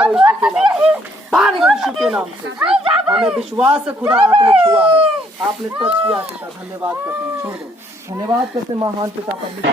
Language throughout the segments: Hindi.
मारो यीशु के नाम से, बाहर निकल यीशु के नाम से। हमें विश्वास है खुदा आपने छुआ है, आपने टच किया पिता, धन्यवाद करते हैं। छोड़ दो, धन्यवाद करते महान पिता परमेश्वर।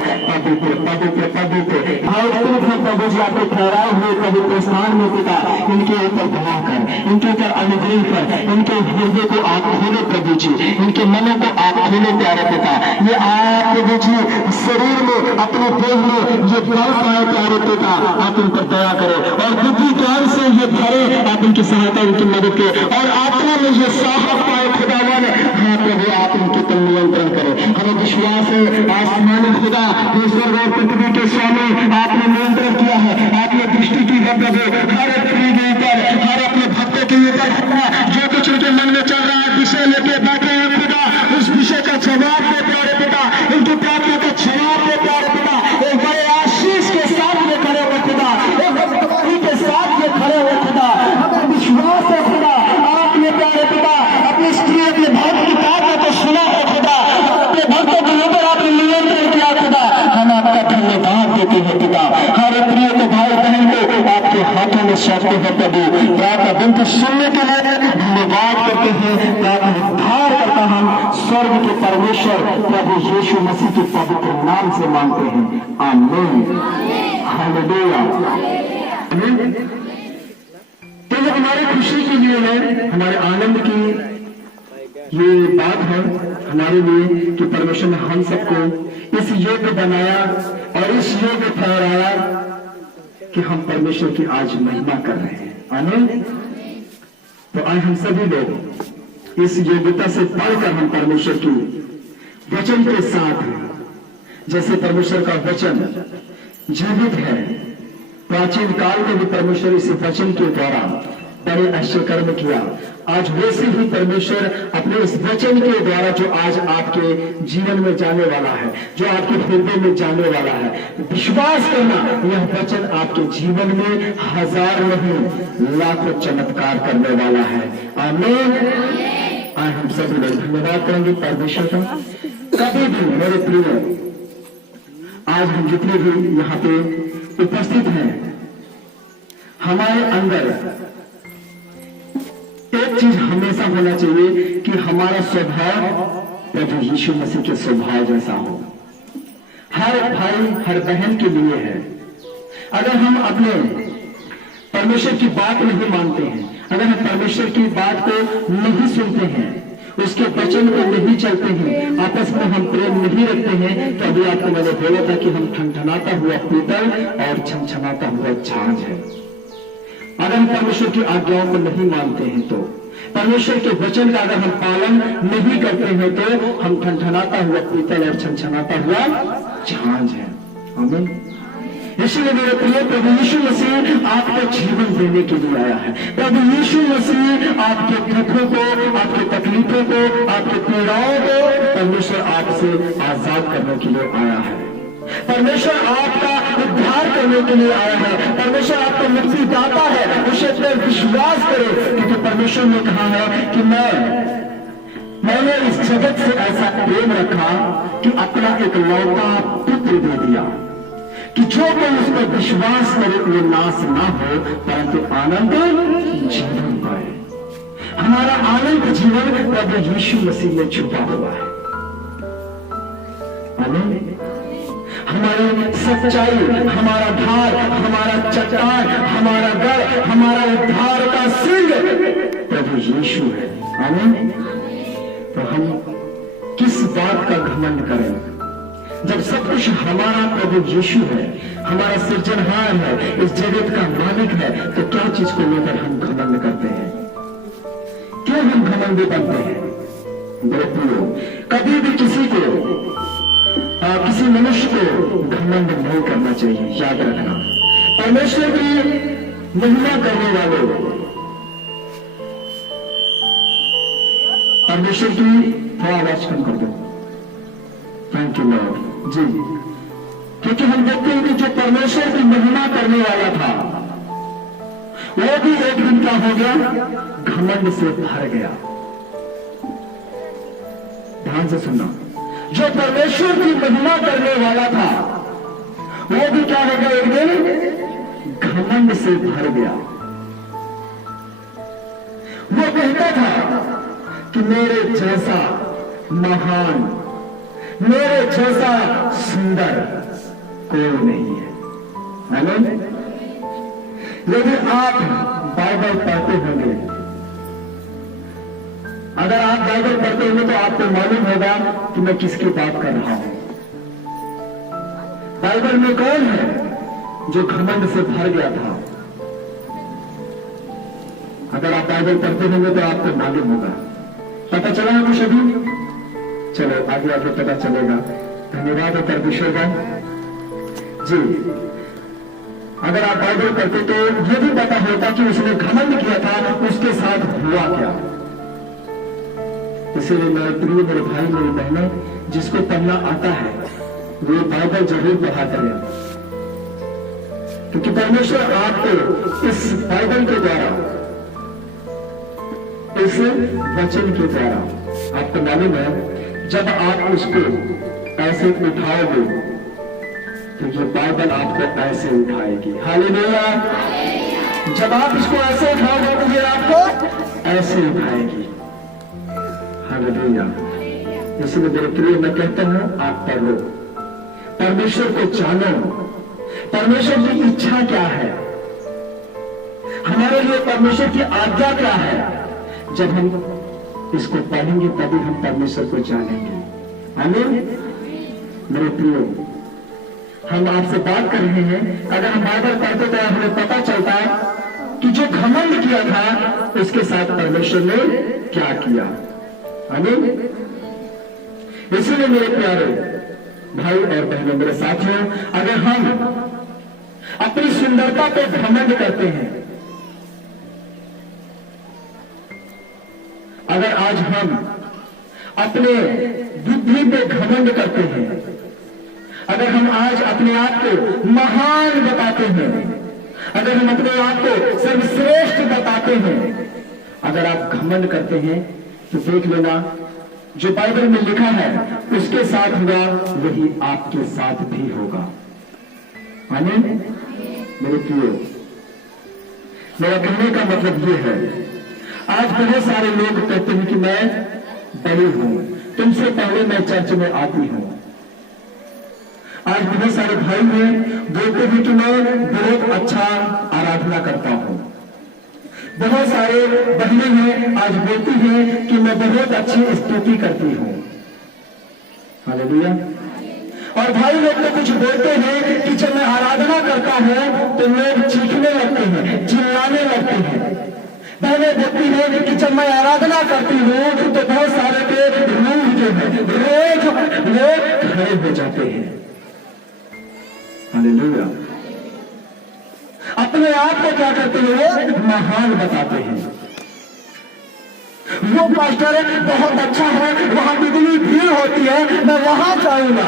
प्रभु जी आपके ठहराए हुए पवित्र स्थान में पिता इनके ऊपर दया कर, इनके ऊपर अनुग्रह कर, इनके हृदय को आप खोले प्रभु जी, इनके मनों को आप खोले प्यारे पिता। ये आप प्रभु जी शरीर में अपने देह में ये बल पाए प्यारे पिता, आप इन पर दया करें और बुद्धि ज्ञान से ये भरे, आप इनकी सहायता इनकी मदद करें और आत्मा में ये साहस पाए खुदावन। हाँ प्रभु आप इनके पर नियंत्रण करें। हमें विश्वास है आसमानी खुदा ईश्वर और पृथ्वी के स्वामी आपने नियंत्रण किया है, आपने दृष्टि की है प्रभु हर एक स्त्री के ऊपर, हर अपने भक्तों के ऊपर खुदा जो कुछ उनके मन में चल रहा है विषय लेके बैठे हैं खुदा, उस विषय का जवाब दे प्यारे पिता, इनकी प्रार्थना का जवाब दे प्यारे पिता। एक बड़े आशीष के साथ ये खड़े हुए खुदा, एक भक्ति के साथ ये खड़े हुए खुदा। हमें विश्वास है खुदा आपने प्यारे पिता अपनी स्त्री अपने भक्त की प्रार्थना को सुना है खुदा, अपने भक्तों के ऊपर आपने नियंत्रण किया खुदा। हम आपका धन्यवाद देते हैं पिता। हर एक प्रिय को भाई बहन को आपके हाथों में सौंपते हैं प्रभु, प्रार्थना विनती सुनने के लिए धन्यवाद करते हैं। प्रार्थना उद्धार करता हम स्वर्ग के परमेश्वर प्रभु यीशु मसीह के पवित्र नाम से मांगते हैं, आमीन हालेलुया। तो ये हमारी खुशी के लिए है, हमारे आनंद की ये बात है हमारे लिए कि परमेश्वर ने हम सबको इस योग्य बनाया और इस योग्य ठहराया कि हम परमेश्वर की आज महिमा कर रहे हैं, आमीन। तो आज हम सभी लोग इस योग्यता से बढ़कर हम परमेश्वर की वचन के साथ हैं। जैसे परमेश्वर का वचन जीवित है, प्राचीन काल में भी परमेश्वर इस वचन के द्वारा बड़े आश्चर्य कर्म किया, आज वैसे ही परमेश्वर अपने इस वचन के द्वारा जो आज आपके जीवन में जाने वाला है, जो आपके हृदय में जाने वाला है, विश्वास करना यह वचन आपके जीवन में हजार नहीं लाखों चमत्कार करने वाला है, आमीन। आज हम सभी लोग धन्यवाद करेंगे परमेश्वर का। कभी भी मेरे प्रिय आज हम जितने भी यहाँ पे उपस्थित हैं, हमारे अंदर एक चीज हमेशा होना चाहिए कि हमारा स्वभाव प्रभु यीशु मसीह के स्वभाव जैसा हो। हर भाई हर बहन के लिए है। अगर हम अपने परमेश्वर की बात नहीं मानते हैं, अगर हम परमेश्वर की बात को नहीं सुनते हैं, उसके वचन को नहीं चलते हैं, आपस में हम प्रेम नहीं रखते हैं, तो अभी आपको मैंने बोला था कि हम ठनठनाता हुआ पीतल और छनछनाता हुआ झांझ है। अगर हम परमेश्वर की आज्ञाओं को नहीं मानते हैं, तो परमेश्वर के वचन का अगर हम पालन नहीं करते हैं, तो हम ठनठनाता हुआ पीतल और छनछनाता हुआ झांझ है, आमीन। इसलिए मेरे प्रिय प्रभु यीशु मसीह आपको जीवन देने के लिए आया है। प्रभु यीशु मसीह आपके दुखों को, आपके तकलीफों को, आपके पीड़ाओं को परमेश्वर आपसे आजाद करने के लिए आया है। परमेश्वर आपका उद्धार करने के लिए आया है। परमेश्वर आपको मुक्ति दाता है, उसे पर विश्वास करो, क्योंकि परमेश्वर ने कहा है कि मैंने इस जगत से ऐसा प्रेम रखा कि अपना एक लौता पुत्र दे दिया, कि जो कोई उस पर विश्वास करे वो नाश ना हो परंतु आनंद जीवन पाए। हमारा आनंद जीवन प्रभु यीशु मसीह में छुपा हुआ है, आमीन। हमारी सच्चाई, हमारा धार, हमारा चट्टान, हमारा गढ़, हमारा उद्धार का सिंह प्रभु यीशु है, आमीन। तो हम किस बात का घमंड करें जब सब कुछ हमारा प्रभु यीशु है, हमारा सृजनहार है, इस जगत का मालिक है, तो क्या चीज को लेकर हम घमंड करते हैं? क्यों हम घमंडी बनते हैं? मेरे प्रियो, कभी भी किसी मनुष्य को घमंड नहीं करना चाहिए, याद रखना। परमेश्वर की महिमा करने वाले, परमेश्वर की थोड़ा आवाज कम कर दो, थैंक यू लॉर्ड जी। क्योंकि हम देखते हैं कि जो परमेश्वर की महिमा करने वाला था वो भी एक दिन क्या हो गया? घमंड से भर गया। ध्यान से सुनना, जो परमेश्वर की महिमा करने वाला था वो भी क्या हो गया? एक दिन घमंड से भर गया। मेरे जैसा महान, मेरे जैसा सुंदर कोई नहीं है। आमीन। यदि आप बाइबल पढ़ते होंगे, अगर आप बाइबल पढ़ते होंगे तो आपको मालूम होगा कि मैं किसकी बात कर रहा हूं। बाइबल में कौन है जो घमंड से भर गया था? अगर आप बाइबल पढ़ते होंगे तो आपको मालूम होगा। पता चला है कुछ अभी? चलो आगे आगे पता चलेगा। धन्यवाद परमेश्वर का जी। अगर आप बाइबल पढ़ते तो यह भी पता होता कि उसने घमंड किया था, उसके साथ हुआ क्या। इसीलिए मेरे प्रिय मेरे भाई मेरी बहनें, जिसको पढ़ना आता है वो बाइबल जरूर पढ़ा करें, क्योंकि परमेश्वर आपको इस बाइबल के द्वारा, इस वचन के द्वारा, आपको मालूम है जब आप उसको ऐसे उठाओगे तो ये बाइबल आपको ऐसे उठाएगी। हालेलुया। जब आप इसको ऐसे उठाओगे तो ये आपको ऐसे उठाएगी। हालेलुया। इसलिए मेरे प्रिय मैं कहता हूं आप पढ़ लो, परमेश्वर को जानो, परमेश्वर की इच्छा क्या है, हमारे लिए परमेश्वर की आज्ञा क्या है। जब हम इसको पढ़ेंगे तभी हम परमेश्वर को जानेंगे। आमीन। मेरे प्रियो, हम आपसे बात कर रहे हैं, अगर हम बाइबल पढ़ते तो हमें पता चलता कि जो घमंड किया था उसके साथ परमेश्वर ने क्या किया। आमीन। इसीलिए मेरे प्यारे भाई और बहनों, मेरे साथियों, अगर हम अपनी सुंदरता पे घमंड करते हैं, अगर आज हम अपने बुद्धि पे घमंड करते हैं, अगर हम आज अपने आप को महान बताते हैं, अगर हम अपने आप को सर्वश्रेष्ठ बताते हैं, अगर आप घमंड करते हैं तो देख लेना जो बाइबल में लिखा है उसके साथ होगा वही आपके साथ भी होगा। आमीन। मेरे प्रियो, मेरा कहने का मतलब ये है, आज बहुत सारे लोग कहते हैं कि मैं बड़ी हूं, तुमसे पहले मैं चर्च में आती हूं। आज बहुत सारे भाई हैं बोलते हैं कि मैं बहुत अच्छा आराधना करता हूं। बहुत सारे बहनें हैं आज बोलती हैं कि मैं बहुत अच्छी स्तुति करती हूं। हालेलुया। और भाई लोग तो कुछ बोलते हैं कि जब मैं आराधना करता हूं तो लोग चीखने लगते हैं, चिल्लाने लगते हैं। बहनें बोलती हैं कि जब मैं आराधना करती हूं तो बहुत सारे के रूह जो है रोज लोग खड़े हो जाते हैं। हालेलुया। अपने आप को क्या करते हैं? वो महान बताते हैं। वो पास्टर बहुत अच्छा है, वहां कितनी भीड़ होती है, मैं वहां जाऊंगा।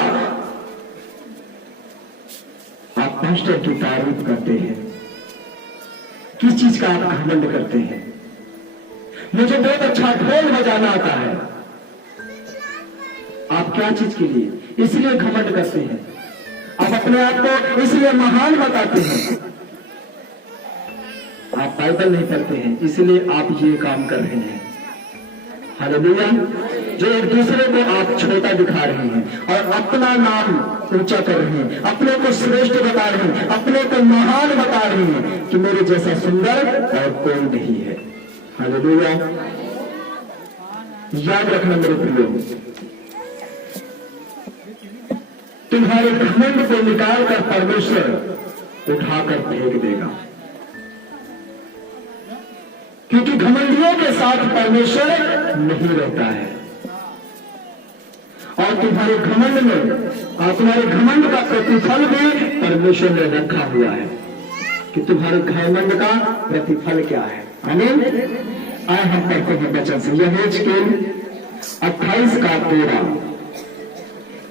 आप पास्टर की तारीफ करते हैं, किस चीज का आप घमंड करते हैं? मुझे बहुत अच्छा ढोल बजाना आता है। आप क्या चीज के लिए इसलिए घमंड करते हैं? आप अपने आप को इसलिए महान बताते हैं। आप बाइबल नहीं पढ़ते हैं, इसलिए आप ये काम कर रहे हैं। हालेलुया। जो एक दूसरे को आप छोटा दिखा रहे हैं और अपना नाम ऊंचा कर रहे हैं, अपने को श्रेष्ठ बता रहे हैं, अपने को महान बता रहे हैं कि मेरे जैसा सुंदर और कोई नहीं है। हालेलुया। याद रखना मेरे प्रियो, तुम्हारे घमंड को निकालकर परमेश्वर उठाकर फेंक देगा, क्योंकि घमंडियों के साथ परमेश्वर नहीं रहता है। और तुम्हारे घमंड में और तुम्हारे घमंड का प्रतिफल भी परमेश्वर ने रखा हुआ है कि तुम्हारे घमंड का प्रतिफल क्या है। आमीन। आए हम पढ़ते हैं वचन से, यहेजकेल 28 का 13,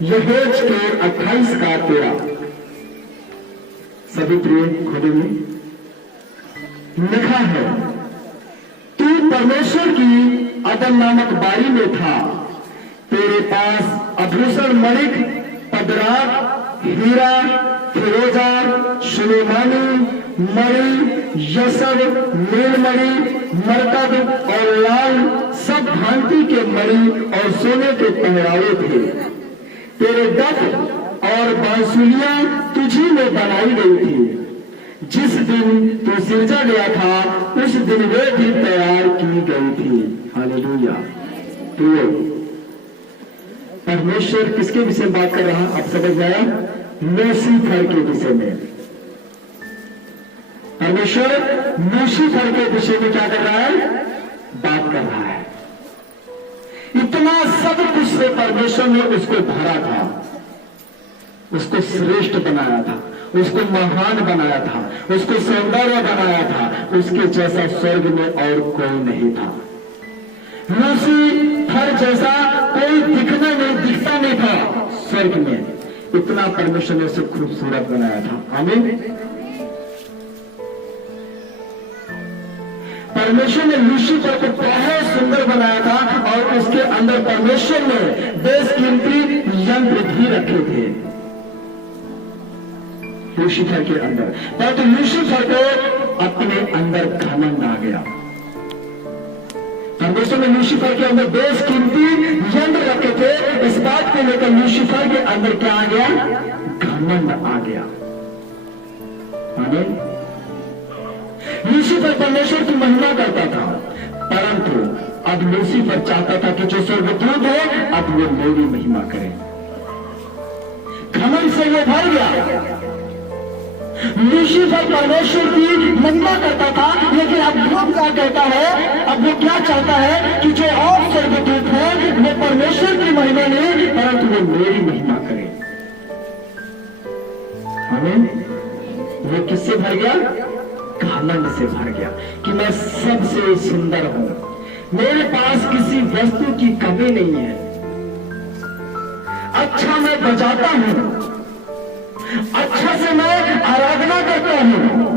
यहेजकेल 28 का 13। सभी प्रिय खुदे में लिखा है, तू परमेश्वर की अदन नामक बारी में था, तेरे पास आभूषण, मणिक, पदराक, हीरा, फिरोजा, सुलेमानी, मणि, यशब, नीलमणि, मरकब और लाल सब भांति के मणि और सोने के पहरावे थे। तेरे डफ और बांसुरियां तुझी में बनाई गई थी। जिस दिन तू सिरजा गया था उस दिन वे भी तैयार की गई थी। हालेलुया। तो परमेश्वर किसके विषय में बात कर रहा है? आप समझ आया? लूसीफर के विषय में। परमेश्वर लूसीफर के विषय में क्या कर रहा है? बात कर रहा है। इतना सब कुछ से परमेश्वर ने उसको भरा था, उसको श्रेष्ठ बनाया था, उसको महान बनाया था, उसको सौंदर्य बनाया था। उसके जैसा स्वर्ग में और कोई नहीं था। लूसीफर जैसा कोई दिखता नहीं था स्वर्ग में। इतना परमेश्वर ने उसे खूबसूरत बनाया था। आमीन। परमेश्वर ने लूसीफर को बहुत सुंदर बनाया था और उसके अंदर परमेश्वर ने बेशकीमती यंत्र भी रखे थे लूसीफर के अंदर। परंतु लूसीफर को अपने अंदर घमंड आ गया। परमेश्वर ने लूसीफर के अंदर बेशकीमती यंत्र रखे थे। इस बात को लेकर लूसीफर के अंदर क्या आ गया? घमंड आ गया। आमीन। लूसीफर परमेश्वर की महिमा करता था, परंतु अब लूसीफर चाहता था कि जो स्वर्गदूत है अब वो मेरी महिमा करे। घमंड से वो भर गया। लूसीफर परमेश्वर की महिमा करता था, लेकिन अब वो क्या कहता है? अब वो क्या चाहता है कि जो और स्वर्गदूत है वो परमेश्वर की महिमा नहीं परंतु वो मेरी महिमा करे। हमें वो किससे भर गया? घमंड से भर गया कि मैं सबसे सुंदर हूं, मेरे पास किसी वस्तु की कमी नहीं है, अच्छा मैं बजाता हूं, अच्छा से मैं आराधना करता हूं,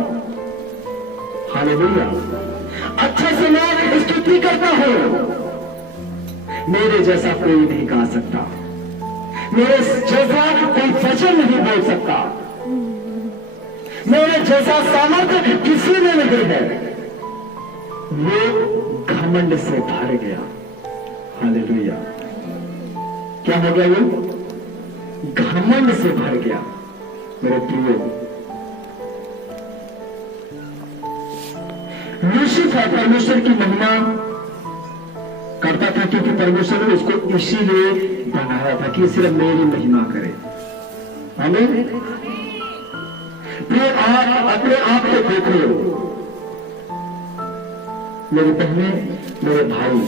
हालेलुया, अच्छा से मैं स्तुति करता हूं, मेरे जैसा कोई नहीं गा सकता, मेरे जैसा कोई वचन नहीं बोल सकता, मेरे जैसा सामर्थ्य किसी में नहीं है। वो घमंड से भर गया। हालेलुया। क्या हो गया? वो घमंड से भर गया। मेरे प्रियो, लूसीफर परमेश्वर की महिमा करता था क्योंकि परमेश्वर ने उसको इसीलिए बनाया था कि सिर्फ मेरी महिमा करे। आमीन। आप अपने आप को देखो, मेरी बहनें, मेरे भाई,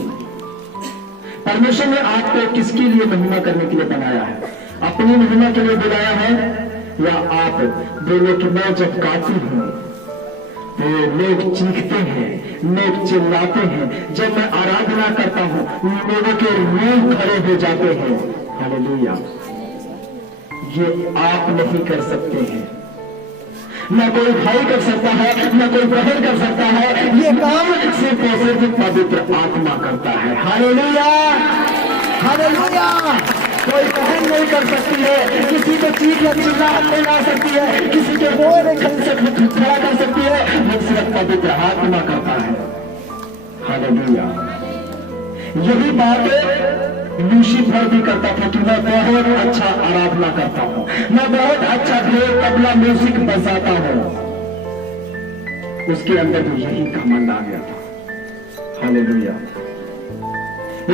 परमेश्वर ने आपको किसके लिए महिमा करने के लिए बनाया है? अपनी महिमा के लिए बुलाया है या आप बोलो कि मैं जब गाती हूं तो लोग चीखते हैं, लोग चिल्लाते हैं, जब मैं आराधना करता हूं लोगों के रूह खड़े हो जाते हैं। हालेलुया। ये आप नहीं कर सकते हैं, न कोई भाई कर सकता है, न कोई बहन कर सकता है। ये काम सिर्फ और सिर्फ पवित्र आत्मा करता है। Hallelujah, hallelujah. कोई बहन नहीं कर सकती है, किसी को चीख या चिल्लाहट नहीं ला सकती है, किसी के बोल नहीं खड़ा कर सकती है। ये सिर्फ पवित्र आत्मा करता है। हालेलुया। यही बात लूसीफर भी करता था कि मैं बहुत अच्छा आराधना करता हूं, मैं बहुत अच्छा ढोल तबला म्यूजिक बजाता हूं। उसके अंदर भी यही घमंड आ गया था। हालेलुया।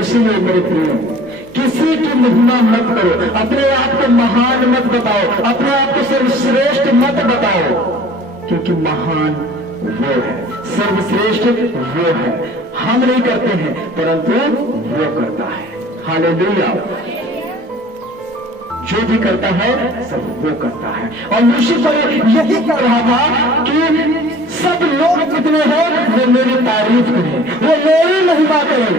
इसलिए मेरे प्रियो, किसी की महिमा मत करो, अपने आप को महान मत बताओ, अपने आप को सर्वश्रेष्ठ मत बताओ, क्योंकि महान वो है, सर्वश्रेष्ठ वो है। हम नहीं करते हैं परंतु वो करता है। हालेलुया। जो भी करता है सब वो करता है। और लूसीफर यही कर रहा था कि सब लोग कितने हैं वो मेरी तारीफ करें, वो मेरी महिमा करें,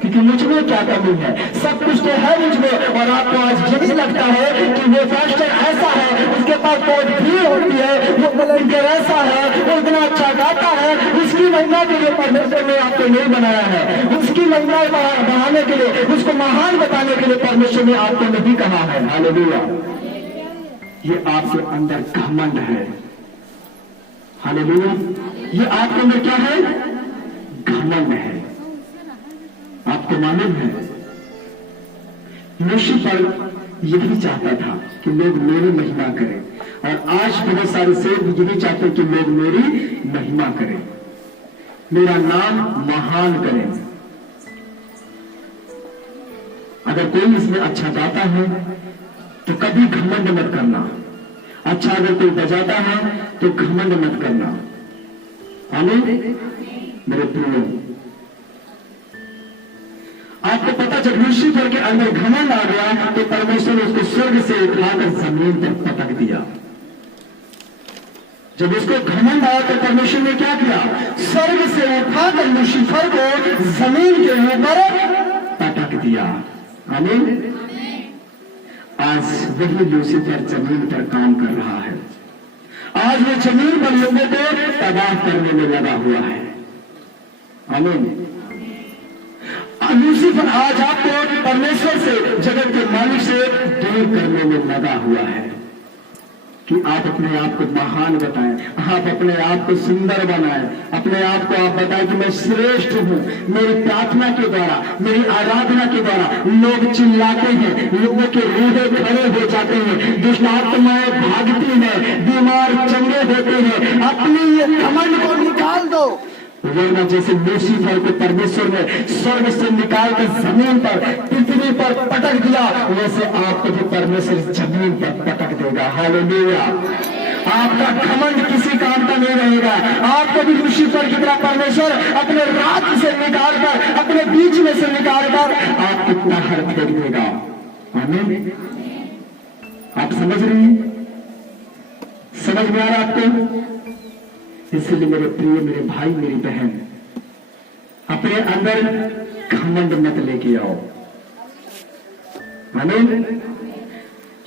क्योंकि मुझ में क्या कमी है? सब कुछ तो है मुझ में। और आपको आज यही लगता है कि वो फास्टर ऐसा है, उसके पास बहुत भीड़ होती है, वो वॉलंटियर ऐसा है, वो इतना अच्छा गाता है, उसकी महिमा के लिए परमेश्वर ने आपको नहीं बनाया है। उसकी महिमा बढ़ाने के लिए, उसको महान बताने के लिए परमेश्वर ने आपको नहीं कहा है। हालेलुया। ये आपके अंदर घमंड है। हालेलुया। ये आपके अंदर क्या है? घमंड है। आपको मालूम है लूसीफर यही चाहता था कि लोग मेरी महिमा करें, और आज बहुत सारे सेवक यही चाहते हैं कि लोग मेरी महिमा करें, मेरा नाम महान करें। अगर कोई इसमें अच्छा गाता है तो कभी घमंड मत करना। अच्छा अगर कोई बजाता है तो घमंड मत करना। आमीन। मेरे प्रियो, आपको पता जब लूसीफर के अंदर घमंड आ गया तो परमेश्वर ने उसको स्वर्ग से उठाकर जमीन पर पटक दिया। जब उसको घमंड आया तो परमेश्वर ने क्या किया? स्वर्ग से उठाकर लूसीफर को जमीन के ऊपर पटक दिया। आमीन। आज वही लूसीफर जमीन पर काम कर रहा है। आज वो जमीन पर लोगों को तबाह करने में लगा हुआ है। आमीन। लूसीफर आज आपको परमेश्वर से, जगत के मालिक से दूर करने में लगा हुआ है कि आप अपने आप को महान बताएं, आप अपने आप को सुंदर बनाएं, अपने आप को आप बताएं कि मैं श्रेष्ठ हूं। मेरी प्रार्थना के द्वारा, मेरी आराधना के द्वारा लोग चिल्लाते हैं, लोगों के रूहे खड़े हो जाते हैं, दुष्ट आत्माएं भागती हैं, बीमार चंगे होते हैं। अपनी ये घमंड को निकाल दो, वरना जैसे लूसीफर को परमेश्वर ने स्वर्ग से निकालकर जमीन पर, पृथ्वी पर पटक दिया, वैसे आपको भी परमेश्वर जमीन पर पटक देगा। हालेलुया। आपका घमंड किसी काम का नहीं रहेगा। आपको भी लूसीफर की तरह परमेश्वर अपने राज्य से निकालकर, अपने बीच में से निकालकर आपको बाहर फेंक देगा। आमीन। आप समझ रहे हैं? समझ में आ रहा आपको? इसलिए मेरे प्रिय, मेरे भाई, मेरी बहन, अपने अंदर घमंड मत लेके आओ। आमीन।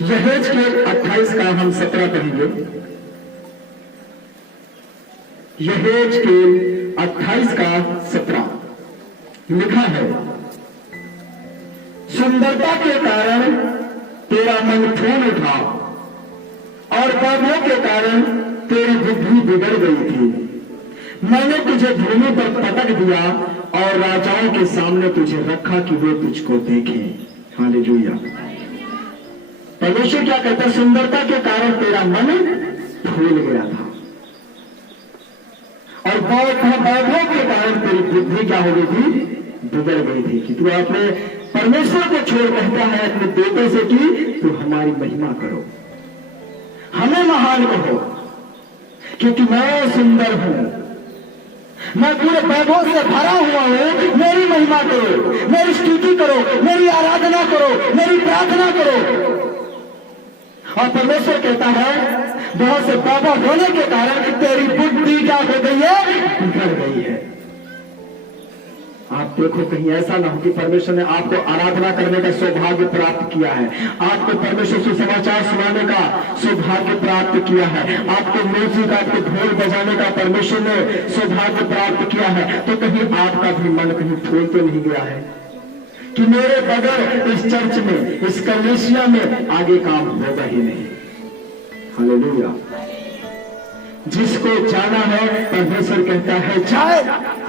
यहेज के 28 का हम 17 पढ़ेंगे। यहेज के 28 का 17 लिखा है, सुंदरता के कारण तेरा मन फूल उठा और वैभव के कारण तेरी बुद्धि बिगड़ गई थी। मैंने तुझे भूमि पर पटक दिया और राजाओं के सामने तुझे रखा कि वे तुझको देखें। हालेलुया। परमेश्वर क्या कहता है? सुंदरता के कारण तेरा मन फूल गया था और वैभव के कारण तेरी बुद्धि क्या हो गई थी? बिगड़ गई थी कि तू अपने परमेश्वर को छोड़ कहता है अपने बेटे से कि तू हमारी महिमा करो, हमें महान कहो, क्योंकि मैं सुंदर हूं, मैं पूरे वैभव से भरा हुआ हूं। मेरी महिमा करो, मेरी स्तुति करो, मेरी आराधना करो, मेरी प्रार्थना करो। और परमेश्वर कहता है बहुत से वैभव होने के कारण तेरी बुद्धि क्या हो गई है? बिगड़ गई है। आप देखो कहीं ऐसा ना हो कि परमेश्वर ने आपको आराधना करने का सौभाग्य प्राप्त किया है, आपको परमेश्वर से समाचार सुनाने का सौभाग्य प्राप्त किया है, आपको म्यूजिक, आपको ढोल बजाने का परमेश्वर ने सौभाग्य प्राप्त किया है, तो कहीं आपका भी मन कहीं फूल तो नहीं गया है कि मेरे बगैर इस चर्च में, इस कलीसिया में आगे काम होगा ही नहीं। हालेलुया। जिसको जाना है परमेश्वर कहता है जाए,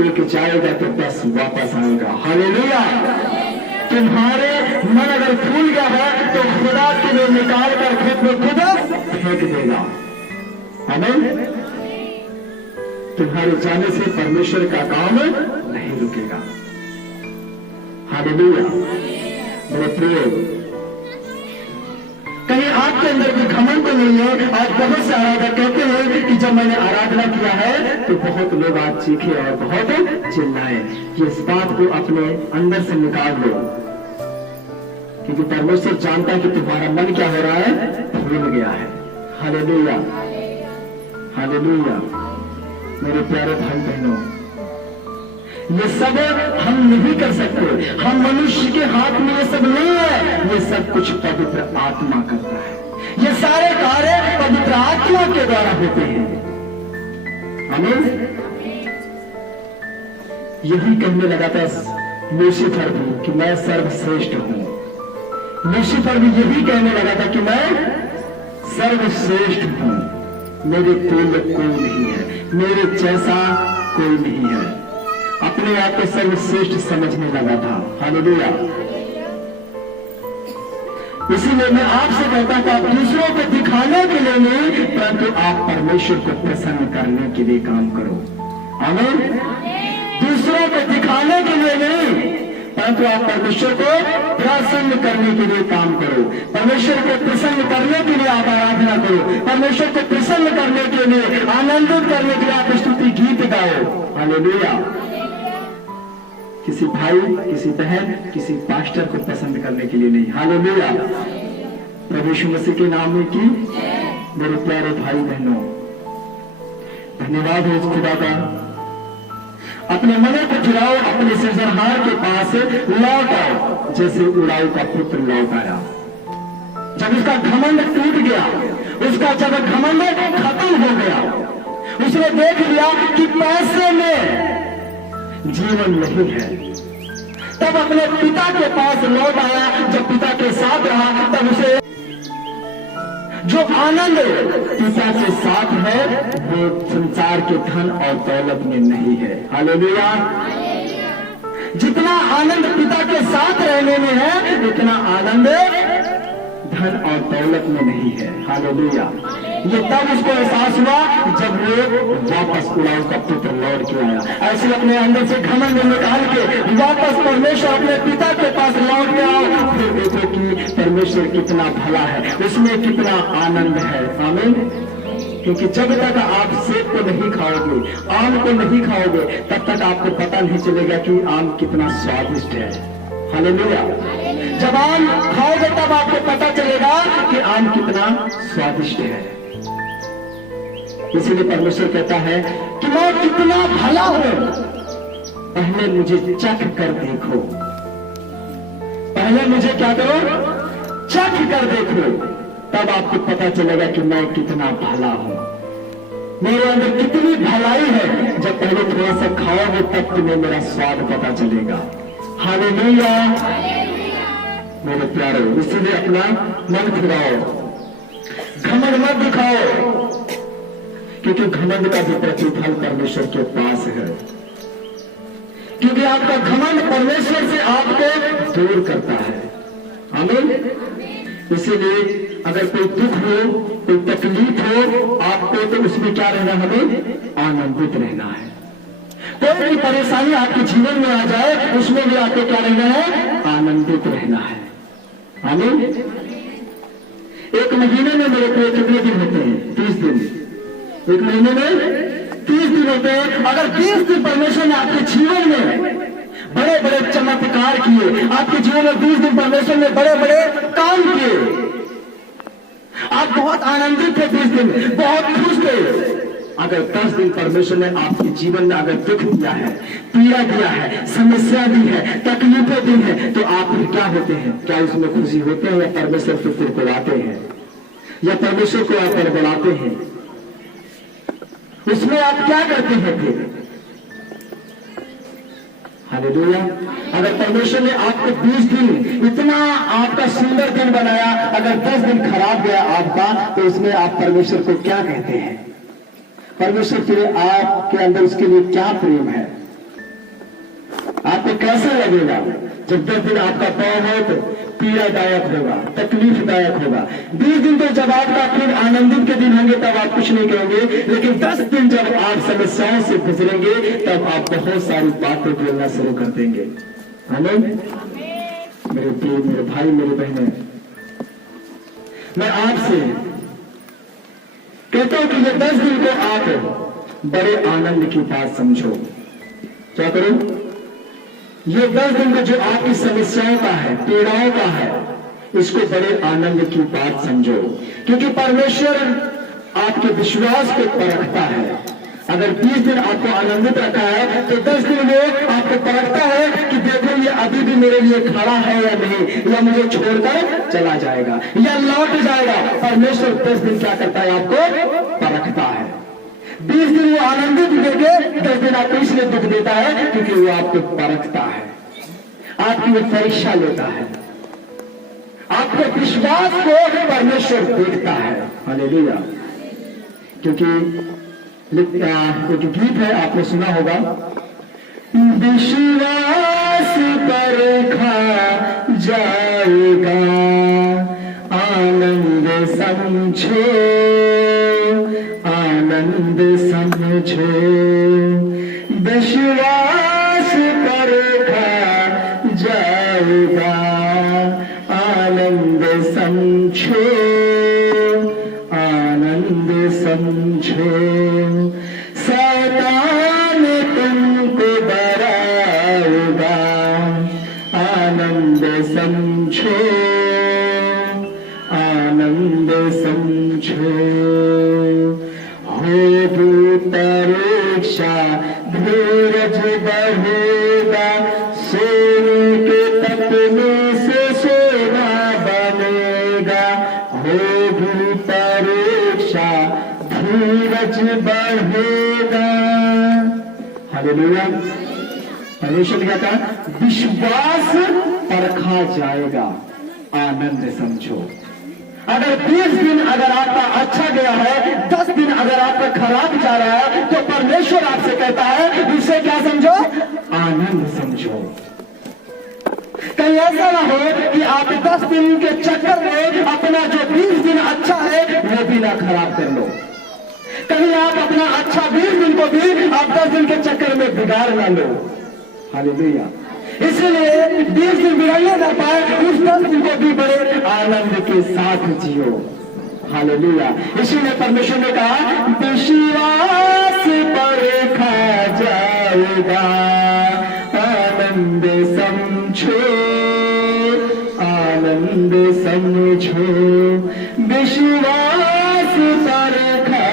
एक जाएगा तो 10 वापस आएगा। हालेलुया। तुम्हारे मन अगर फूल गया है तो खुदा तुम्हें निकाल कर खुद में खुद फेंक देगा। आमीन। तुम्हारे जाने से परमेश्वर का काम नहीं रुकेगा। हालेलुया। मेरे प्रिय, कहीं आपके अंदर कोई घमंड तो नहीं है। आज बहुत से आराधक कहते हैं कि जब मैंने आराधना किया है तो बहुत लोग आज चीखे और बहुत चिल्लाए। ये इस बात को अपने अंदर से निकाल लो, क्योंकि परमेश्वर जानता है कि तुम्हारा मन क्या हो रहा है? भूल गया है। हालेलुया। हालेलुया। मेरे प्यारे भाई बहनों, ये सब हम नहीं कर सकते, हम मनुष्य के हाथ में ये सब नहीं है। ये सब कुछ पवित्र आत्मा करता है। ये सारे कार्य पवित्र आत्मा के द्वारा होते हैं। आमीन। यही कहने लगा था लूसीफर भी कि मैं सर्वश्रेष्ठ हूं। लूसीफर भी यही कहने लगा था कि मैं सर्वश्रेष्ठ हूं, मेरे तुल्य कोई नहीं है, मेरे जैसा कोई नहीं है। अपने आप को सर्वश्रेष्ठ समझने लगा था। हालेलुया। इसीलिए मैं आपसे कहता था, दूसरों को दिखाने के लिए नहीं, परंतु आप परमेश्वर को प्रसन्न करने के लिए काम करो। आमीन। दूसरों को दिखाने के लिए नहीं, परंतु आप परमेश्वर को प्रसन्न करने के लिए काम करो। परमेश्वर को प्रसन्न करने के लिए आप आराधना करो। परमेश्वर को प्रसन्न करने के लिए, आनंदित करने के लिए आप स्तुति गीत गाओ। हालेलुया। किसी भाई, किसी बहन, किसी पास्टर को पसंद करने के लिए नहीं। हालेलुया। प्रभु यीशु मसीह के नाम में की मेरे प्यारे भाई बहनों, धन्यवाद हो उस खुदा का। अपने मन को जुड़ाओ, अपने सृजनहार के पास लौट आओ, जैसे उड़ाऊ का पुत्र लौट आया। जब उसका घमंड टूट गया, उसका जब घमंड खत्म हो गया, उसने देख लिया कि पैसे में जीवन नहीं है, तब अपने पिता के पास लौट आया। जब पिता के साथ रहा, तब उसे जो आनंद पिता के साथ है वो संसार के धन और दौलत में नहीं है। हालेलुया। जितना आनंद पिता के साथ रहने में है, उतना आनंद धन और दौलत में नहीं है। हालेलुया। ये तब उसको एहसास हुआ जब वो वापस उड़ाऊ का पुत्र लौट के आया। ऐसे अपने अंदर से घमंड निकाल के वापस परमेश्वर अपने पिता के पास लौट के आओ। फिर देखो कि परमेश्वर कितना भला है, उसमें कितना आनंद है। आमीन। क्योंकि जब तक आप सेब को नहीं खाओगे, आम को नहीं खाओगे, तब तक आपको पता नहीं चलेगा कि आम कितना स्वादिष्ट है। हालेलुया। जब आम खाओगे तब आपको पता चलेगा कि आम कितना स्वादिष्ट है। इसीलिए परमेश्वर कहता है कि मैं कितना भला हूं, पहले मुझे चख कर देखो। पहले मुझे क्या करो? चख कर देखो, तब आपको पता चलेगा कि मैं कितना भला हूं, मेरे अंदर कितनी भलाई है। जब पहले थोड़ा सा खाओगे तब तुम्हें मेरा स्वाद पता चलेगा। हालेलुया। मेरे प्यारे, इसीलिए अपना मन फिराओ, घमंड मत दिखाओ, क्योंकि घमंड का भी प्रतिफल परमेश्वर के पास है। क्योंकि आपका घमंड परमेश्वर से आपको दूर करता है। आमीन। इसीलिए अगर कोई दुख हो, कोई तकलीफ हो आपको, तो उसमें क्या रहना? हमें आनंदित रहना है। कोई भी परेशानी आपके जीवन में आ जाए, उसमें भी आपको क्या रहना है? आनंदित रहना है। आमीन। एक महीने में मेरे को कितने दिन होते हैं? 30 दिन। एक महीने में 30 दिन होते हैं। अगर 30 दिन परमेश्वर ने आपके जीवन में बड़े बड़े चमत्कार किए, आपके जीवन में 20 दिन परमेश्वर ने बड़े बड़े काम किए, आप बहुत आनंदित थे, 20 दिन बहुत खुश थे। अगर 10 दिन परमेश्वर ने आपके जीवन में अगर दुख दिया है, पीड़ा दिया है, समस्या दी है, तकलीफें दी है, तो आप क्या होते हैं? क्या उसमें खुशी होते हैं, या परमेश्वर को फिर बुलाते हैं, या परमेश्वर को आप बुलाते हैं? उसमें आप क्या करते हैं फिर? हालेलुया। अगर परमेश्वर ने आपको 20 दिन इतना आपका सुंदर दिन बनाया, अगर 10 दिन खराब गया आपका, तो उसमें आप परमेश्वर को क्या कहते हैं? परमेश्वर के लिए आपके अंदर उसके लिए क्या प्रेम है? आपको कैसा लगेगा जब 10 दिन आपका बहुत पीड़ादायक होगा, तकलीफदायक होगा? 20 दिन तो जब आपका खुद आनंदित के दिन होंगे तब आप कुछ नहीं कहोगे, लेकिन 10 दिन जब आप समस्याओं से गुजरेंगे तब आप बहुत सारी बातें बोलना शुरू कर देंगे। आमीन। मेरे प्रिय, मेरे भाई, मेरे बहनें, मैं आपसे कहता हूं कि ये 10 दिन को आप बड़े आनंद की बात समझो। क्या करो? ये 10 दिन में जो आपकी समस्याओं का है, पीड़ाओं का है, इसको बड़े आनंद की बात समझो। क्योंकि परमेश्वर आपके विश्वास को परखता है। अगर 20 दिन आपको आनंदित रखा है, तो 10 दिन में आपको परखता है कि देखो ये अभी भी मेरे लिए खड़ा है या नहीं, या मुझे छोड़कर चला जाएगा या लौट जाएगा। परमेश्वर 10 दिन क्या करता है? आपको परखता है। 20 दिन वो आनंदित देके 10 दिन आपको इसलिए दुख देता है क्योंकि वो आपको परखता है, आपकी वो परीक्षा लेता है। आपके विश्वास को परमेश्वर देखता है। हालेलुया। क्योंकि एक गीत है, आपने सुना होगा, विश्वास परखा जाएगा आनंद समझो, आनंद समझो, विश्वास परखा जाएगा आनंद समझो, आनंद समझो, सैतान तुमको डराएगा आनंद समझो, आनंद समझो, होगी परीक्षा धीरज बढ़ेगा, सोने के तपने से सोना बनेगा, होगी परीक्षा धीरज बढ़ेगा। हालेलुया। परमेश्वर कहता है विश्वास परखा जाएगा आनंद समझो। अगर 20 दिन अगर आपका अच्छा गया है, 10 दिन अगर आपका खराब जा रहा है, तो परमेश्वर आपसे कहता है इसे क्या समझो, आनंद समझो। कहीं ऐसा ना हो कि आप 10 दिन के चक्कर में अपना जो 20 दिन अच्छा है वो भी ना खराब कर लो। कहीं आप अपना अच्छा 20 दिन को भी आप 10 दिन के चक्कर में बिगाड़ ना लो। हालेलुया। इसलिए 20 दिन बिगाड़ने ना पाए, उस 10 दिन को भी बड़े आनंद के साथ जियो। हालेलुया। इसीलिए परमेश्वर ने कहा विश्वास परखा जाएगा आनंद समझो, आनंद समझो, विश्वास परखा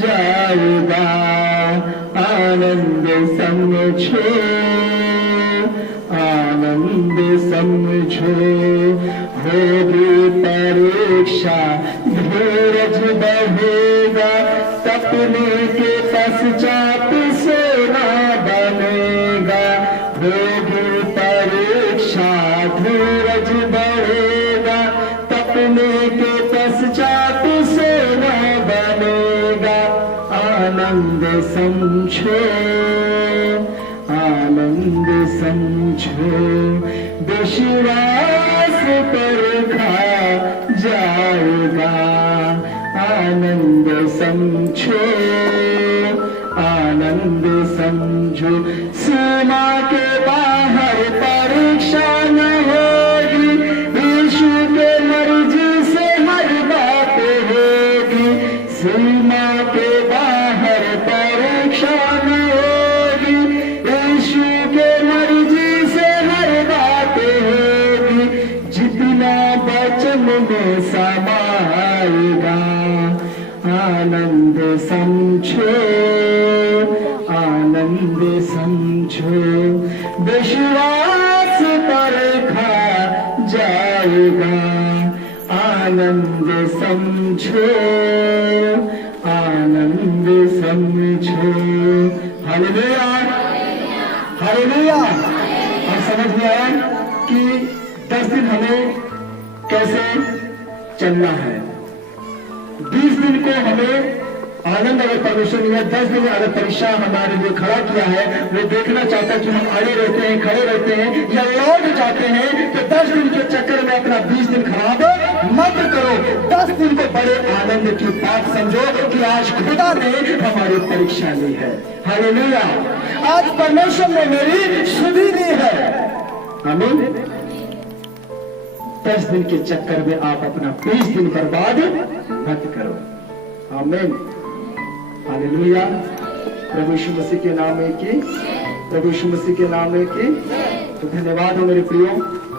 जाएगा आनंद समझो, आनंद समझो, होगी परीक्षा धीरज बढ़ेगा, सपने के पश्चात सोना बनेगा, होगी परीक्षा धीरज बढ़ेगा, सपने के पश्चात सोना बनेगा, आनंद समझो, आनंद समझो, विश्वास परखा जाएगा आनंद समझो, आनंद समझो, सीमा के बाहर परीक्षा न होगी, यीशु के मर्जी से हर बात होगी, सीमा के बाहर परीक्षा न होगी, यीशु के मर्जी से हर बात होगी, जितना वचन में समाएगा आनंद समझो, आनंद समझो, विश्वास परखा जाएगा आनंद समझो, आनंद समझो। हालेलुया। हालेलुया। और समझ में आया कि 10 दिन हमें कैसे चलना है। 20 दिन को हमें आनंद अगर परमेश्वर ने 10 दिन अगर परीक्षा हमारे लिए खड़ा किया है, वो देखना चाहता है कि हम अड़े रहते हैं, खड़े रहते हैं या लौट जाते हैं, तो 10 दिन के चक्कर में अपना 20 दिन खराब मत करो। 10 दिन को बड़े आनंद की बात समझो कि आज खुदा ने हमारी परीक्षा ली है। हालेलुया। आज परमेश्वर ने मेरी सुधि ली है। आमीन। 10 दिन के चक्कर में आप अपना 20 दिन बर्बाद मत करो। आमीन। हालेलुया। प्रभु यीशु मसीह के नाम में की, प्रभु यीशु मसीह के नाम में की। तो धन्यवाद हो मेरे प्रियो,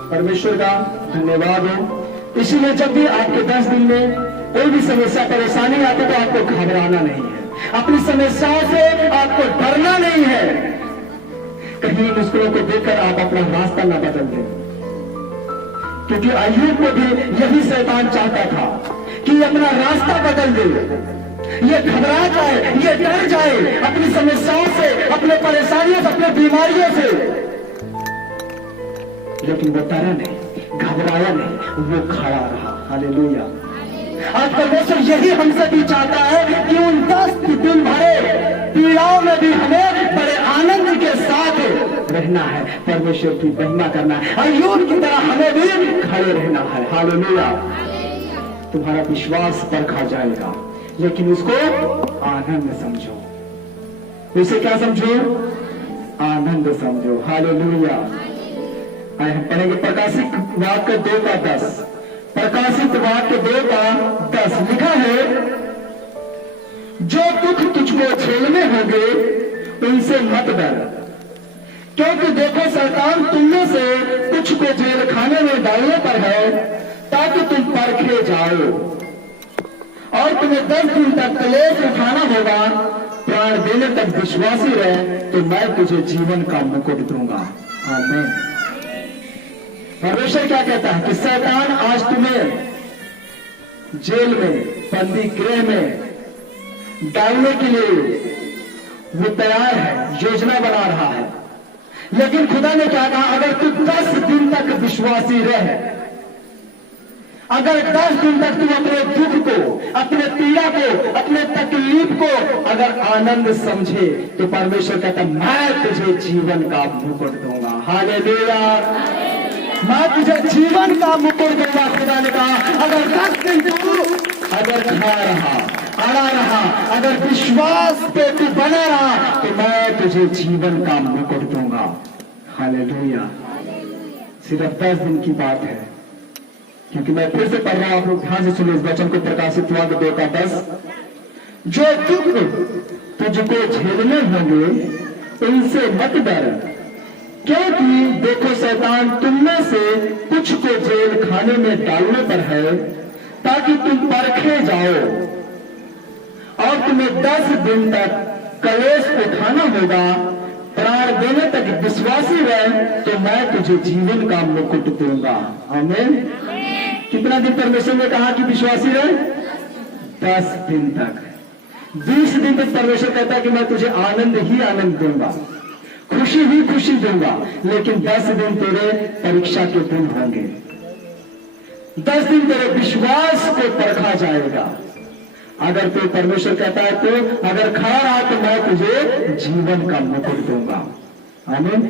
परमेश्वर का धन्यवाद हो। इसीलिए जब भी आपके 10 दिन में कोई भी समस्या परेशानी आती है तो आपको घबराना नहीं है, अपनी समस्याओं से आपको डरना नहीं है। कहीं मुश्किलों को देखकर आप अपना रास्ता न बदल दें, क्योंकि अय्यूब को भी यही शैतान चाहता था कि अपना रास्ता बदल दे, ये घबरा जाए, ये डर जाए अपनी समस्याओं से, अपने परेशानियों से, अपने बीमारियों से, लेकिन वो डरा नहीं। घबराया नहीं, वो खड़ा रहा। हालेलुया। आज परमेश्वर यही हमसे भी चाहता है कि उन 10 दिन भरे पीड़ाओं में भी हमें बड़े आनंद के साथ रहना है, परमेश्वर की महिमा करना है, अय्यूब की तरह हमें भी खड़े रहना है। हालेलुया। तुम्हारा विश्वास परखा जाएगा, लेकिन उसको आनंद समझो। उसे क्या समझो? आनंद समझो। हालेलुया। आए हम पढ़ेंगे प्रकाशित वाक्य 2:10। प्रकाशित वाक्य 2:10 लिखा है, जो दुख तुझको झेलने होंगे उनसे मत डर, क्योंकि देखो शैतान तुम में से कुछ को जेल खाने में डालने पर है, ताकि तुम परखे जाओ, और तुम्हें 10 दिन तक क्लेश उठाना होगा। प्राण देने तक विश्वासी रहे तो मैं तुझे जीवन का मुकुट दूंगा। आमीन। परमेश्वर क्या कहता है कि शैतान आज तुम्हें जेल में, बंदी गृह में डालने के लिए वो तैयार है, योजना बना रहा है। लेकिन खुदा ने क्या कहा? अगर तू 10 दिन तक विश्वासी रहे, अगर 10 दिन तक तू अपने दुख को, अपने पीड़ा को, अपने तकलीफ को अगर आनंद समझे, तो परमेश्वर कहता है मैं तुझे जीवन का मुकुट दूंगा। हालेलुया। मैं तुझे जीवन का मुकुट दूंगा। खुदा ने कहा अगर 10 दिन तू अगर खड़ा रहा, अड़ा रहा, अगर विश्वास पे तू बना रहा, तो मैं तुझे जीवन का मुकुट दूंगा। हालेलुया। सिर्फ 10 दिन की बात है, क्योंकि मैं फिर से पढ़ रहा हूं, आप लोग ध्यान से सुनिए इस वचन को। प्रकाशित वाक्य 2:10, जो दुख तुझको झेलने होंगे उनसे मत डर, क्योंकि देखो शैतान तुम में से कुछ को जेल खाने में डालने पर है, ताकि तुम परखे जाओ, और तुम्हें 10 दिन तक क्लेश उठाना होगा। प्राण देने तक विश्वासी रहे तो मैं तुझे जीवन का मुकुट दूंगा। आमीन। कितना दिन परमेश्वर ने कहा कि विश्वासी रहे? 10 दिन तक। 20 दिन तक परमेश्वर कहता है कि मैं तुझे आनंद ही आनंद दूंगा, खुशी ही खुशी दूंगा, लेकिन 10 दिन तेरे परीक्षा के दिन होंगे। 10 दिन तेरे विश्वास को परखा जाएगा। अगर तू, परमेश्वर कहता है तो अगर खड़ा रहा तो मैं तुझे जीवन का मुकुट दूंगा। आमीन।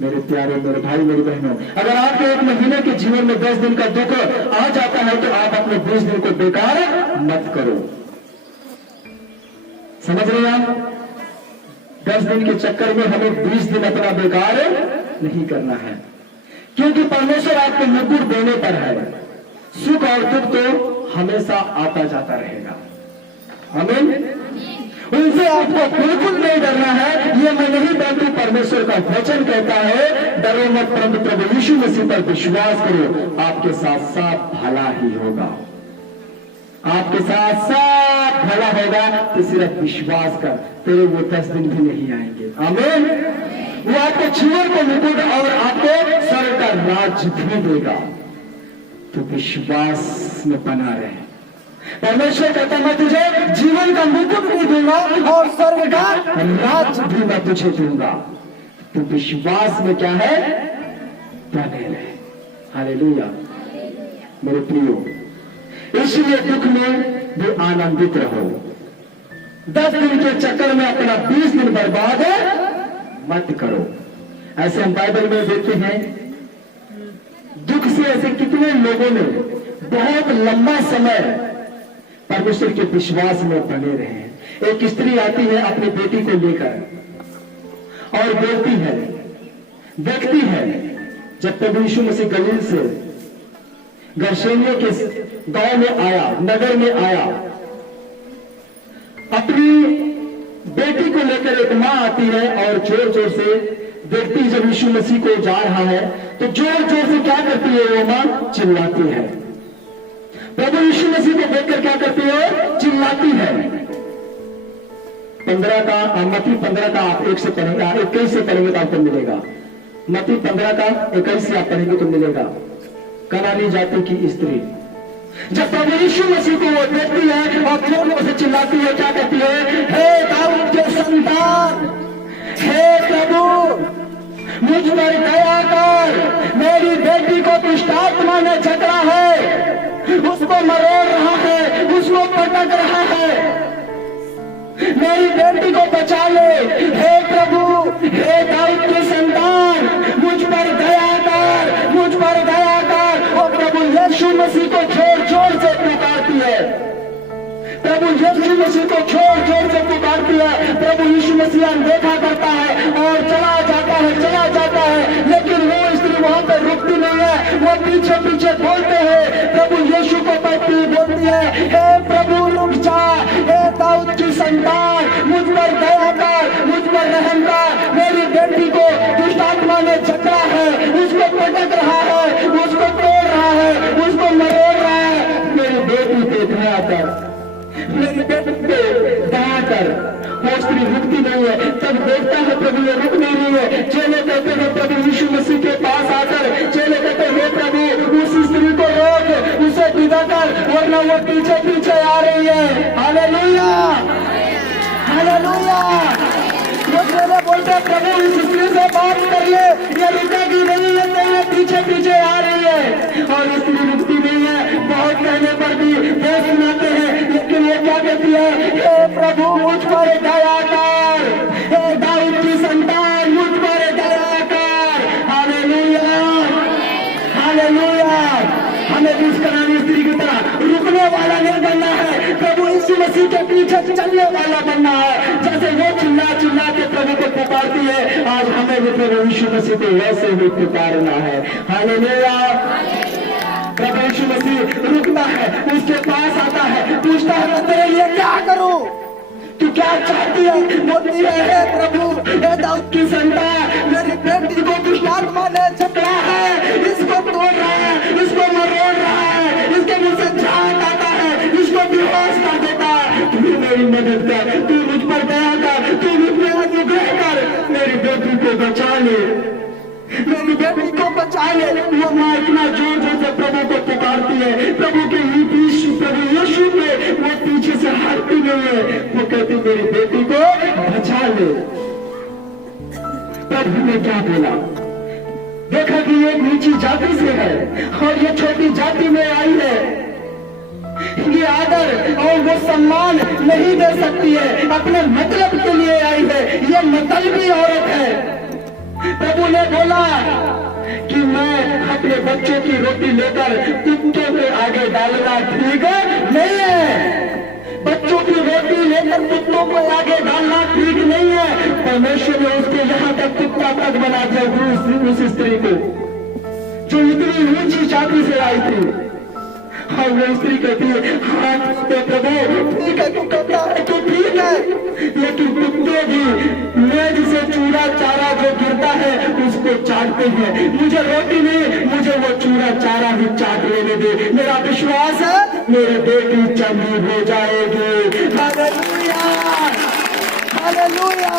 मेरे प्यारे, मेरे भाई, मेरी बहनों, अगर आपके 1 महीने के जीवन में 10 दिन का दुख आ जाता है तो आप अपने 20 दिन को बेकार मत करो। समझ रहे हैं आप? 10 दिन के चक्कर में हमें 20 दिन अपना बेकार नहीं करना है, क्योंकि परमेश्वर आपको मुकुट देने पर है। सुख और दुख तो हमेशा आता जाता रहेगा। आमीन। उनसे आपको बिल्कुल नहीं डरना है। ये मैं नहीं, परंतु परमेश्वर का वचन कहता है डरो मत, परंतु प्रभु यीशु मसीह पर विश्वास करो, आपके साथ साथ भला ही होगा। आपके साथ साथ भला होगा, तो सिर्फ विश्वास कर, तेरे वो 10 दिन भी नहीं आएंगे। आमीन। वो आपको जीवन को मुकुट और आपको स्वर्ग का राज्य भी देगा। तो विश्वास में बना रहे। परमेश्वर कहता मैं तुझे जीवन का मुकुट भी दूंगा और स्वर्ग का राज्य भी मैं तुझे दूंगा। तो विश्वास में क्या है? बने रहे। हालेलुया। मेरे प्रियो, इसलिए दुख में भी आनंदित रहो। 10 दिन के चक्कर में अपना 20 दिन बर्बाद मत करो। ऐसे हम बाइबल में देखते हैं, दुख से ऐसे कितने लोगों ने बहुत लंबा समय परमेश्वर के विश्वास में बने रहे हैं। एक स्त्री आती है अपनी बेटी को लेकर और बोलती है, देखती है, जब प्रभु यीशु मसीह गलील से गरसेनियों के गांव में आया, नगर में आया, अपनी बेटी को लेकर एक मां आती है और जोर जोर से देखती है। जब यीशु मसीह को जा रहा है तो जोर जोर से क्या करती है? वो मां चिल्लाती है। प्रभु यीशु मसीह को देखकर क्या करती है? चिल्लाती है। 15 का मत्ती 15 का आप 1 से पढ़ेंगे, 21 से पढ़ेंगे तो आपको मिलेगा। मत्ती 15 का 21 से आप पढ़ेंगे तो मिलेगा। कनानी जाति की स्त्री जब प्रभु यीशु मसीह को वो देखती है और जोर से चिल्लाती है, क्या कहती है? हे दाऊद के संतान, हे प्रभु मुझ पर दया कर। मेरी बेटी को दुष्ट आत्मा ने जकड़ा है, उसको मरोड़ रहा है, उसको पटक रहा है। मेरी बेटी को बचा ले हे प्रभु, हे दाऊद के संतान, मुझ पर दया कर, मुझ पर दया कर। ओ प्रभु यीशु मसीह को जोर जोर से पुकारती है, प्रभु यीशु मसीह को जोर जोर से पुकारती है। प्रभु यीशु मसीह अनदेखा करता है और चला जाता है, चला जाता है, लेकिन वो स्त्री वहां पर रुकती नहीं है, वो पीछे पीछे बोलते हैं। प्रभु यीशु को बोलती है, हे प्रभु रुक जा, हे दाऊद की संतान, मुझ पर दया कर, मुझ पर रहम कर। मेरी बेटी को दुष्ट आत्मा ने जकड़ा है, उसको पटक रहा है, उसको तोड़ रहा है, उसको मरोड़ रहा है। मेरी बेटी पे दया कर, मेरी बेटी पे दया कर। वो स्त्री रुकती नहीं है। तब देखता है प्रभु ये रुक नहीं है। चेले कहते हैं प्रभु यीशु मसीह के पास आकर, चेले कहते हैं प्रभु उस स्त्री को रोक, उसे विदा कर, वरना वो पीछे पीछे आ रही है। Hallelujah, hallelujah. वो चेले बोलते प्रभु इस स्त्री से बात कर ले, ये रुकेगी नहीं है, तो ये पीछे पीछे आ रही है। और स्त्री रुकती नहीं है। बहुत कहने पर भी वो सुनाते हैं, लेकिन ये क्या कहती है, हे प्रभु मुझ पर दया कर, हे दाऊद की संतान मुझ पर दया कर। Hallelujah, hallelujah. हमें भी इस कनानी स्त्री की तरह रुकने वाला नहीं बनना है, प्रभु यीशु मसीह के पीछे चलने वाला बनना है। जैसे वो चिल्ला चिल्ला के प्रभु को पुकारती है, आज हमें भी प्रभु यीशु मसीह को वैसे ही पुकारना है। हालेलुया। प्रभु यीशु मसीह रुकता है, उसके पास आता है, पूछता है मैं तेरे लिए क्या करूं, तू क्या चाहती है? बोलती है हे प्रभु, हे दाऊद की संतान, मेरी बेटी को दुष्ट आत्मा ने जकड़ा है, इसको तोड़ रहा है, इसको मरोड़ रहा है, इसके मुंह से झाग आता है, इसको बेहोश कर देता है। तू मेरी मदद कर, तू मुझ पर दया कर, तू मुझ पर अनुग्रह कर, मेरी बेटी को बचा ले, मेरी बेटी को बचा ले। वो माँ इतना जोर जोर से प्रभु को पुकारती है, प्रभु के प्रभु यीशु पे वो पीछे से हटती नहीं है। वो कहती मेरी बेटी को बचा ले। प्रभु ने क्या बोला, देखा कि ये नीची जाति से है और ये छोटी जाति में आई है, ये आदर और वो सम्मान नहीं दे सकती है, अपने मतलब के लिए आई है, ये मतलबी औरत है। प्रभु ने बोला कि मैं अपने बच्चों की रोटी लेकर कुत्तों के आगे डालना ठीक नहीं है। बच्चों की रोटी लेकर कुत्तों को आगे डालना ठीक नहीं है। परमेश्वर ने उसके यहाँ तक कुत्ता तक बना दिया उस स्त्री को, जो इतनी ऊंची जाति से आई थी। और वो स्त्री कहती है हाँ तो प्रभु ठीक है, तू कहता है तो ठीक है, लेकिन कुत्ते भी मेज से चूड़ा चारा जो गिरता है उसको चाटते हैं। मुझे रोटी नहीं, मुझे वो चूड़ा चारा ही चाट लेने दे। मेरा विश्वास है मेरे बेटी चंगी हो जाएगी। Hallelujah, hallelujah.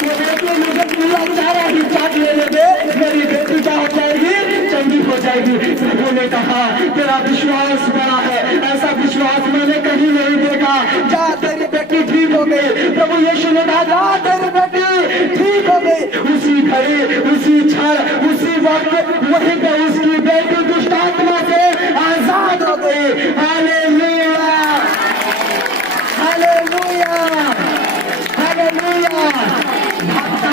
ये बेटी मुझे चूड़ा चारा ही चाट लेने दे, मेरी बेटी क्या हो जाएगी, चंगी हो जाएगी। प्रभु ने कहा तेरा विश्वास बड़ा है, ऐसा विश्वास मैंने कहीं नहीं देखा, जा तेरी बेटी ठीक हो गई। प्रभु यीशु ने कहा जा तेरी बेटी ठीक हो गई। उसी घड़ी, उसी क्षण, उसी वक्त वहीं पे उसकी बेटी दुष्ट आत्मा से आजाद हो गई। Hallelujah, hallelujah, hallelujah. भागता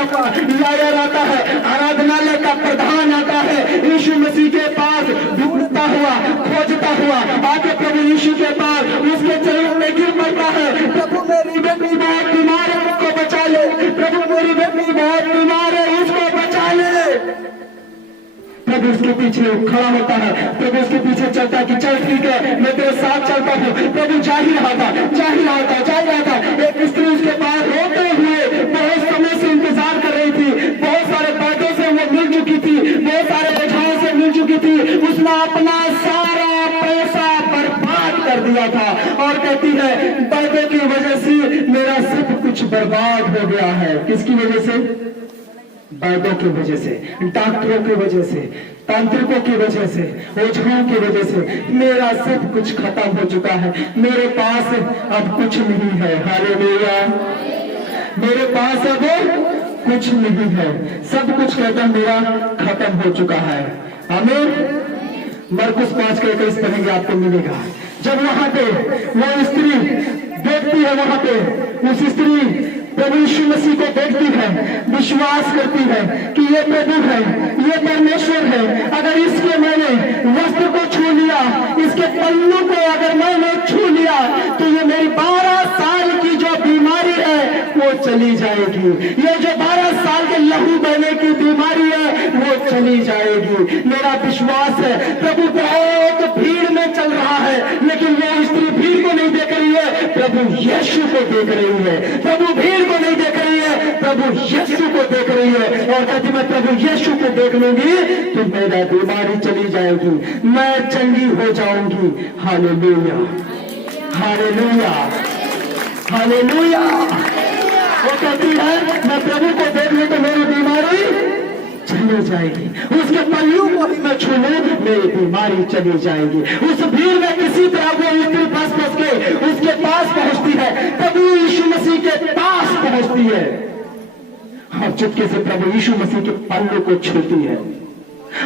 हुआ लायर आता है, आराधनालय का प्रधान आता है, यीशु मसीह के पास ढूंढता हुआ, खोजता हुआ आके प्रभु यीशु के पास उसके चरणों में गिर पड़ता है। प्रभु मेरी बेटी बहुत बीमार है, उसको बचा ले। प्रभु मेरी बेटी बहुत बीमार है, उसको बचा ले। प्रभु उसके पीछे खड़ा होता है, प्रभु उसके पीछे चलता है कि चल ठीक है मैं तेरे साथ चलता हूँ। प्रभु जा ही रहा था, जा ही रहा था, जा ही रहा था। एक स्त्री उसके पास रोते हुए बहुत समय से इंतजार कर रही थी, बहुत सारे बैठों से वो मिल चुकी थी, बहुत सारे बैठाओं से मिल चुकी थी। उसने अपना सारा पैसा बर्बाद कर दिया था और कहती है बैठों की वजह से मेरा सब कुछ बर्बाद हो गया है। किसकी वजह से? वैद्यों की वजह से, डॉक्टरों की वजह से, तांत्रिकों की वजह से, ओझाओं की वजह से मेरा सब कुछ खत्म हो चुका है। मेरे पास अब कुछ नहीं है। हालेलुया। मेरे पास अब कुछ नहीं है, सब कुछ कहता मेरा खत्म हो चुका है। आमीन। मरकुस 5:21 पढ़ेंगे, आपको मिलेगा। जब वहां पे वो स्त्री देखती है, वहां पे उस स्त्री प्रभु यीशु मसीह को देखती है, विश्वास करती है कि ये प्रभु है, ये परमेश्वर है। अगर इसके मैंने वस्त्र को छू लिया, इसके पल्लू को अगर मैंने छू लिया, तो ये मेरी 12 साल की जो बीमारी है वो चली जाएगी। ये जो 12 साल के लहू बहने की बीमारी है वो चली जाएगी। मेरा विश्वास है प्रभु बहुत भीड़ में चल रहा है, लेकिन वो स्त्री भीड़ को नहीं देख रही है, प्रभु यीशु को देख रही है। प्रभु भीड़ को नहीं देख रही है, प्रभु यीशु को देख रही है और कहती मैं प्रभु यीशु को देख लूंगी तो मेरा बीमारी चली जाएगी, मैं चंगी हो जाऊंगी। Hallelujah, hallelujah, hallelujah. वो कहती है मैं प्रभु को देख लूं तो मेरी बीमारी चली जाएगी, उसके पल्लू को भी मैं छू लूं मेरी बीमारी चली जाएगी। उस भीड़ में किसी तरह वो स्त्री फंस के उसके पास पहुंचती है, प्रभु यीशु मसीह के पास पहुंचती है और चुपके से प्रभु यीशु मसीह के पल्लू को छूती है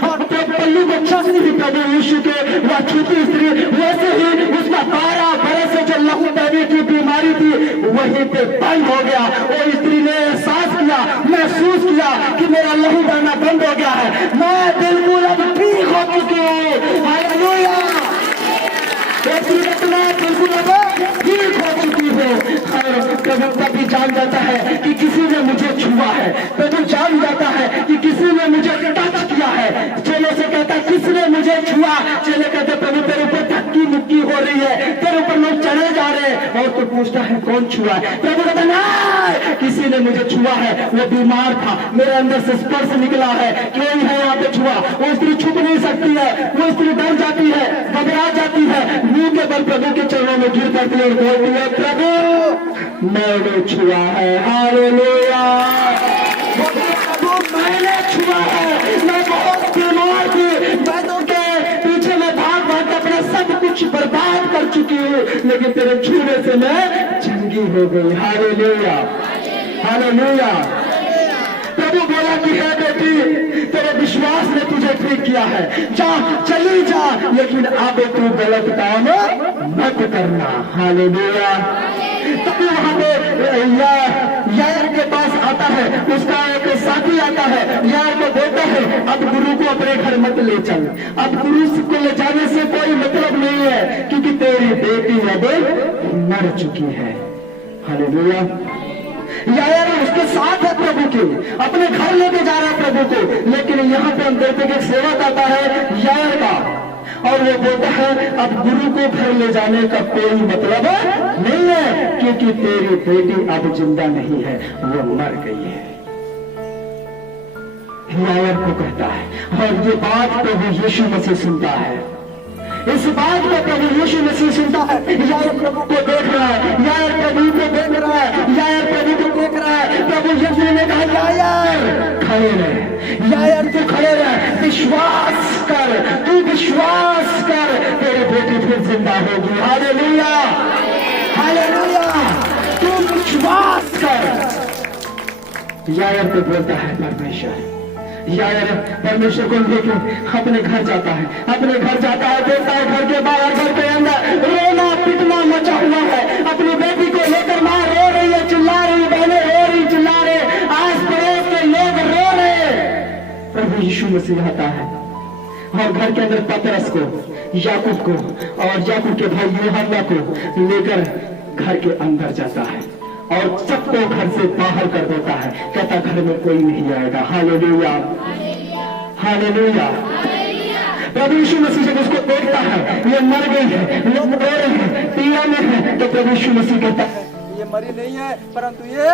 और पल्लू को छूती थी प्रभु यीशु के वह छूती स्त्री, वैसे ही उसका 12 बरस से जो लहू बहने की बीमारी थी वहीं पे बंद हो गया। वो स्त्री ने एहसास किया, महसूस किया कि मेरा लहू बहना बंद हो गया है, मैं बिल्कुल अब ठीक हो चुकी हूँ। हालेलुया। बिल्कुल अब ठीक हो चुकी हूँ। और प्रभु तभी जान जाता है कि किसी ने मुझे छुआ है, प्रभु जान जाता है कि किसी ने मुझे टच किया है। चेले से कहता किसने मुझे छुआ, चेले कहते प्रभु तेरे ऊपर धक्की मुक्की हो रही है, तेरे ऊपर लोग चढ़े जा रहे हैं और तू पूछता है कौन छुआ है। प्रभु कहता नहीं, किसी ने मुझे छुआ है, वो बीमार था, मेरे अंदर से स्पर्श निकला है, कोई है यहाँ पे छुआ। वो स्त्री छुप नहीं सकती है, वो स्त्री डर जाती है, घबरा जाती है, मुंह के बल प्रभु के चरणों में गिर करती है और बोलती है प्रभु मैंने छुआ है। हालेलुया। प्रभु मैंने छुआ है, मैं बहुत बीमार थी, वैद्यों के पीछे मैं भाग भाग अपना सब कुछ बर्बाद कर चुकी हूँ, लेकिन तेरे छूने से मैं चंगी हो गई। Hallelujah, hallelujah. प्रभु बोला कि है बेटी तेरे विश्वास ने तुझे ठीक किया है, जा चली जा, लेकिन अब तू गलत काम मत करना। हालेलुया। तभी वहां पे यायर के पास आता है, उसका एक साथी आता है, यायर को बोलता है अब गुरु को अपने घर मत ले चल, अब गुरु को ले जाने से कोई मतलब नहीं है क्योंकि तेरी बेटी अब मर चुकी है। हालेलुया। यायर उसके साथ है प्रभु के, अपने घर लेके जा रहा है प्रभु को, लेकिन यहाँ पे हम देखते हैं सेवक आता है यायर का और वो बोलता है अब गुरु को घर ले जाने का कोई मतलब नहीं है क्योंकि तेरी बेटी अब जिंदा नहीं है, वो मर गई है। यायर को कहता है और ये बात प्रभु यीशु मसीह सुनता है, इस बात को प्रभु यीशु मसीह सुनता है। यायर प्रभु को देख रहा है, यायर प्रभु को देख रहा है, यायर प्रभु को देख रहा है। प्रभु यीशु ने कहा यायर खड़े रहे, यायर तू खड़े रहे, विश्वास कर, तू विश्वास कर, तेरी बेटी फिर जिंदा होगी। Hallelujah, hallelujah. तू विश्वास कर। यायर को बोलता है परमेश्वर, यायर परमेश्वर को लेके अपने घर जाता है, अपने घर जाता है, देखता है घर के बाहर घर के अंदर रोना पिटना मचा हुआ है, अपनी बेटी को लेकर मां रो रही है, चिल्ला रही, बहने रो रही, चिल्ला रहे, आस पड़ोस के लोग रो रहे। प्रभु यीशु मसीह आता है और घर के अंदर पतरस को, याकूब को और याकूब के भाई यूहन्ना को लेकर घर के अंदर जाता है और सबको घर से बाहर कर देता है, कहता घर में कोई नहीं आएगा। Hallelujah, hallelujah. प्रभु यीशु मसीह जब उसको देखता है ये मर गई है, लोग रो रहे हैं, पीड़ा में है, तो प्रभु यीशु मसीह कहता है ये मरी नहीं है परंतु ये